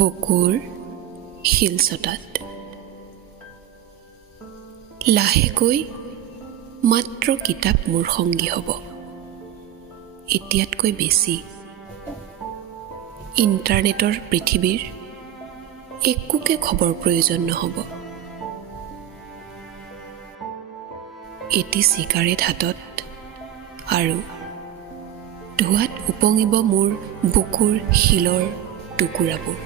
বুকুৰ শিলচটাত লাহেকৈ মাত্ৰ কিতাপ মোৰ সংগী হ'ব। এতিয়াতকৈ বেছি ইণ্টাৰনেটৰ পৃথিৱীৰ একোকে খবৰ প্ৰয়োজন নহ'ব। এটি চিগাৰেট হাতত আৰু ধোঁৱাত উপঙিব মোৰ বুকুৰ শিলৰ টুকুৰাবোৰ।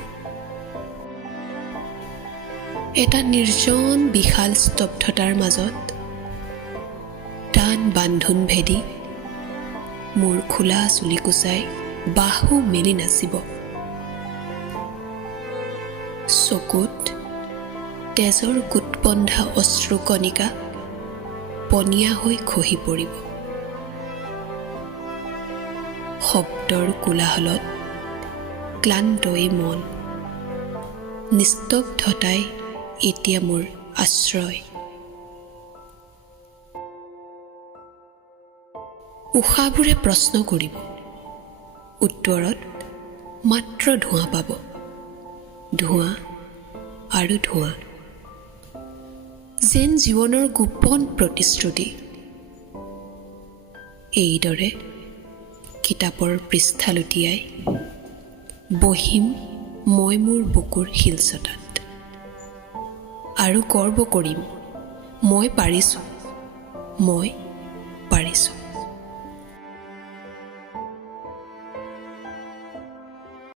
এটা নিৰ্জন বিশাল স্তব্ধতাৰ মাজত টান বান্ধোন ভেদি মোৰ খোলা চুলি কোচাই বাহু মেলি নাচিব। চকুত তেজৰ গোটবন্ধা অশ্ৰুকণিকা পনীয়া হৈ খহি পৰিব। শব্দৰ কোলাহলত ক্লান্তই মন, নিস্তব্ধতাই এতিয়া মোৰ আশ্ৰয়। উশাহবোৰে প্ৰশ্ন কৰিব, উত্তৰত মাত্ৰ ধোঁৱা পাব। ধোঁৱা আৰু ধোঁৱা, যেন জীৱনৰ গোপন প্ৰতিশ্ৰুতি। এইদৰে কিতাপৰ পৃষ্ঠা লুটিয়াই বহিম মই মোৰ বুকুৰ শিলচটাত, আৰু গৰ্ব কৰিম মই পাৰিছোঁ, মই পাৰিছোঁ।